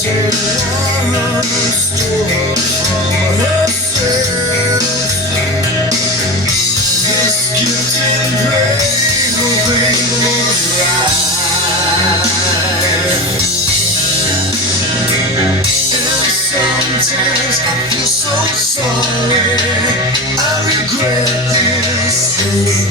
Tomorrow stole from herself. This gifted brain was right. And sometimes I feel so sorry. I regret this.